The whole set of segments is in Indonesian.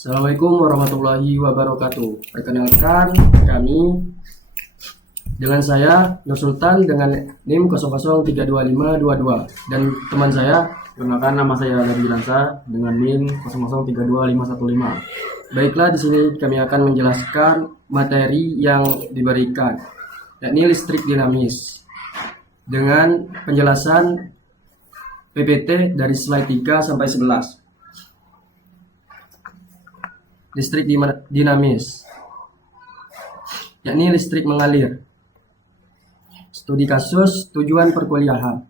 Assalamualaikum warahmatullahi wabarakatuh. Perkenalkan kami dengan saya Nur Sultan dengan NIM 003252 dan teman saya. Perkenalkan, nama saya Lady Lansa dengan NIM 0032515. Baiklah, di sini kami akan menjelaskan materi yang diberikan, yakni listrik dinamis dengan penjelasan PPT dari slide 3 sampai 11. Listrik dinamis, yakni listrik mengalir. Studi kasus, tujuan perkuliahan,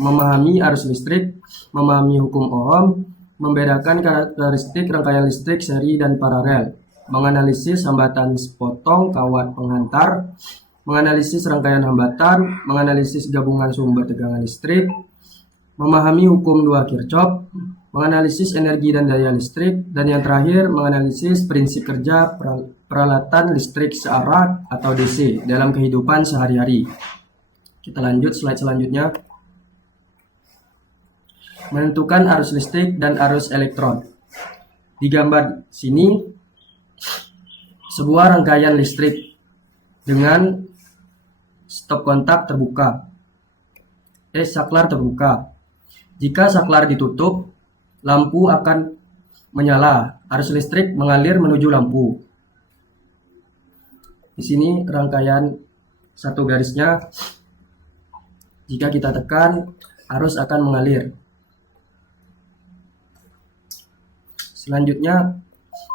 memahami arus listrik, memahami hukum Ohm, membedakan karakteristik rangkaian listrik seri dan paralel, menganalisis hambatan sepotong kawat penghantar, menganalisis rangkaian hambatan, menganalisis gabungan sumber tegangan listrik, memahami hukum 2 Kirchhoff, menganalisis energi dan daya listrik, dan yang terakhir menganalisis prinsip kerja peralatan listrik searah atau DC dalam kehidupan sehari-hari. Kita lanjut slide selanjutnya. Menentukan arus listrik dan arus elektron. Di gambar sini sebuah rangkaian listrik dengan stop kontak terbuka. Saklar terbuka. Jika saklar ditutup, lampu akan menyala. Arus listrik mengalir menuju lampu. Di sini rangkaian satu garisnya. Jika kita tekan, arus akan mengalir. Selanjutnya,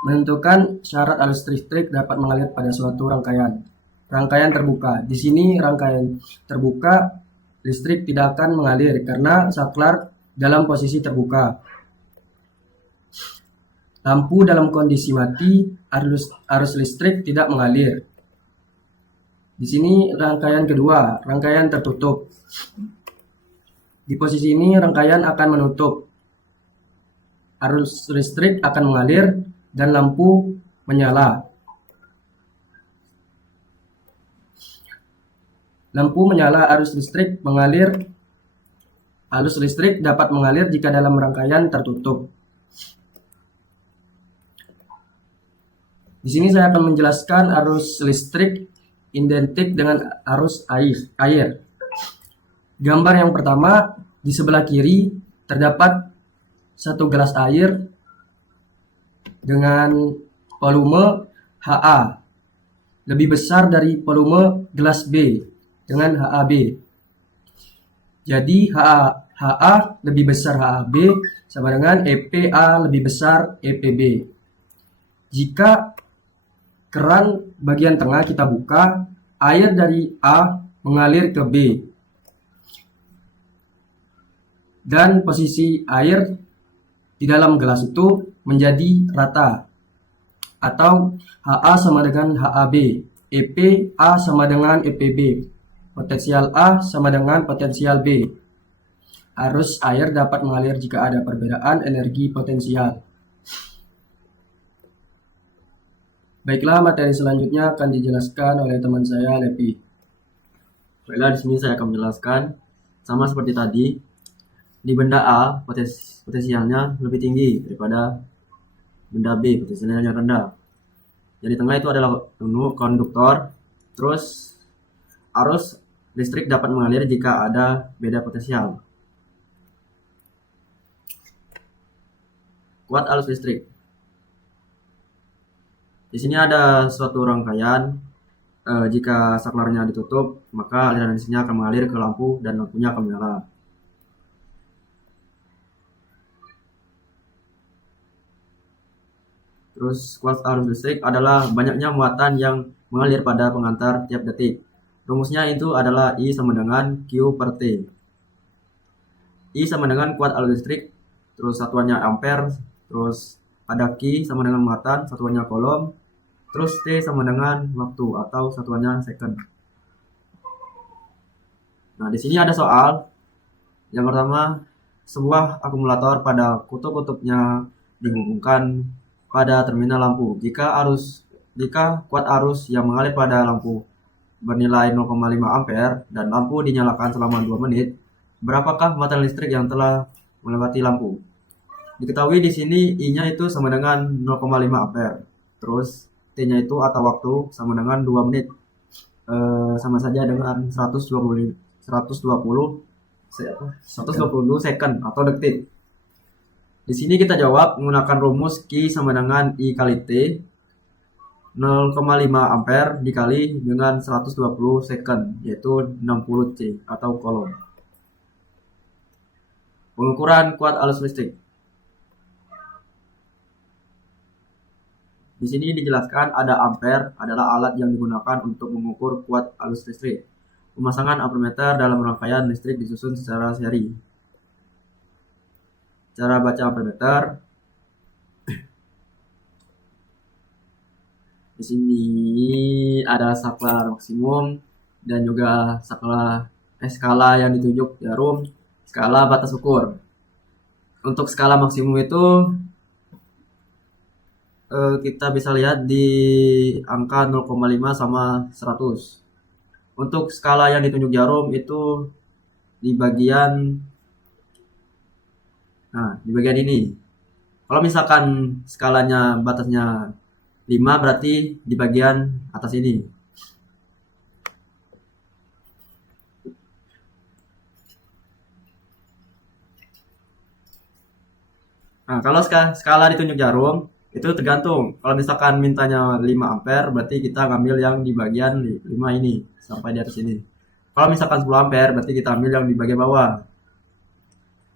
menentukan syarat arus listrik dapat mengalir pada suatu rangkaian. Rangkaian terbuka. Di sini rangkaian terbuka, listrik tidak akan mengalir karena saklar dalam posisi terbuka. Lampu dalam kondisi mati, arus listrik tidak mengalir. Di sini rangkaian kedua, rangkaian tertutup. Di posisi ini rangkaian akan menutup. Arus listrik akan mengalir dan lampu menyala. Lampu menyala, arus listrik mengalir. Arus listrik dapat mengalir jika dalam rangkaian tertutup. Di sini saya akan menjelaskan arus listrik identik dengan arus air. Gambar yang pertama, di sebelah kiri terdapat satu gelas air dengan volume HA lebih besar dari volume gelas B dengan HAB. Jadi HA lebih besar HAB sama dengan EPA lebih besar EPB. Jika keran bagian tengah kita buka, air dari A mengalir ke B. Dan posisi air di dalam gelas itu menjadi rata. Atau HA sama dengan HAB, EPA sama dengan EPB, potensial A sama dengan potensial B. Arus air dapat mengalir jika ada perbedaan energi potensial. Baiklah, materi selanjutnya akan dijelaskan oleh teman saya, Levi. Baiklah, di sini saya akan menjelaskan sama seperti tadi. Di benda A, potensialnya lebih tinggi daripada benda B, potensialnya rendah. Jadi tengah itu adalah konduktor. Terus arus listrik dapat mengalir jika ada beda potensial. Kuat arus listrik. Di sini ada suatu rangkaian. Jika saklarnya ditutup, maka aliran listriknya akan mengalir ke lampu dan lampunya akan menyala. Terus kuat arus listrik adalah banyaknya muatan yang mengalir pada pengantar tiap detik. Rumusnya itu adalah I sama dengan Q per T. I sama dengan kuat arus listrik, terus satuannya ampere, terus ada Q sama dengan muatan, satuannya kolom, terus T sama dengan waktu atau satuannya second. Nah, di sini ada soal. Yang pertama, sebuah akumulator pada kutub-kutubnya dihubungkan pada terminal lampu. Jika kuat arus yang mengalir pada lampu bernilai 0,5 ampere dan lampu dinyalakan selama 2 menit, berapakah muatan listrik yang telah melewati lampu? Diketahui di sini I-nya itu sama dengan 0,5 ampere. Terus T-nya itu atau waktu sama dengan 2 menit. Sama saja dengan 120 second atau detik. Di sini kita jawab menggunakan rumus Q sama dengan I kali T 0,5 ampere dikali dengan 120 second, yaitu 60 C atau coulomb. Pengukuran kuat arus listrik. Di sini dijelaskan ada ampere adalah alat yang digunakan untuk mengukur kuat arus listrik. Pemasangan ampermeter dalam rangkaian listrik disusun secara seri. Cara baca ampermeter. Di sini ada saklar maksimum dan juga skala yang ditunjuk jarum, skala batas ukur. Untuk skala maksimum itu kita bisa lihat di angka 0,5 sama 100. Untuk skala yang ditunjuk jarum itu di bagian ini. Kalau misalkan skalanya batasnya 5 berarti di bagian atas ini. Nah, kalau skala ditunjuk jarum itu tergantung. Kalau misalkan mintanya 5 ampere berarti kita ngambil yang di bagian 5 ini sampai di atas ini. Kalau misalkan 10 ampere berarti kita ambil yang di bagian bawah.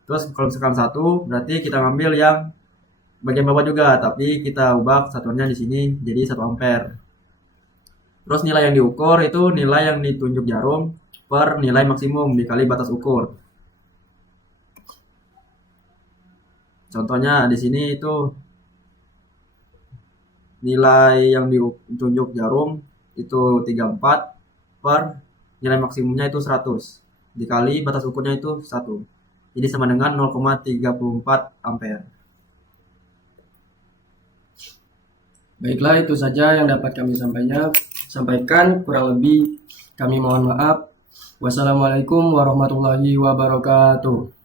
Terus kalau misalkan 1 berarti kita ngambil yang bagian bawah juga, tapi kita ubah satuannya di sini jadi 1 ampere. Terus nilai yang diukur itu nilai yang ditunjuk jarum per nilai maksimum dikali batas ukur. Contohnya di sini itu nilai yang ditunjuk jarum itu 34 per nilai maksimumnya itu 100 dikali batas ukurnya itu 1. Jadi sama dengan 0,34 ampere. Baiklah, itu saja yang dapat kami sampaikan. Kurang lebih kami mohon maaf. Wassalamualaikum warahmatullahi wabarakatuh.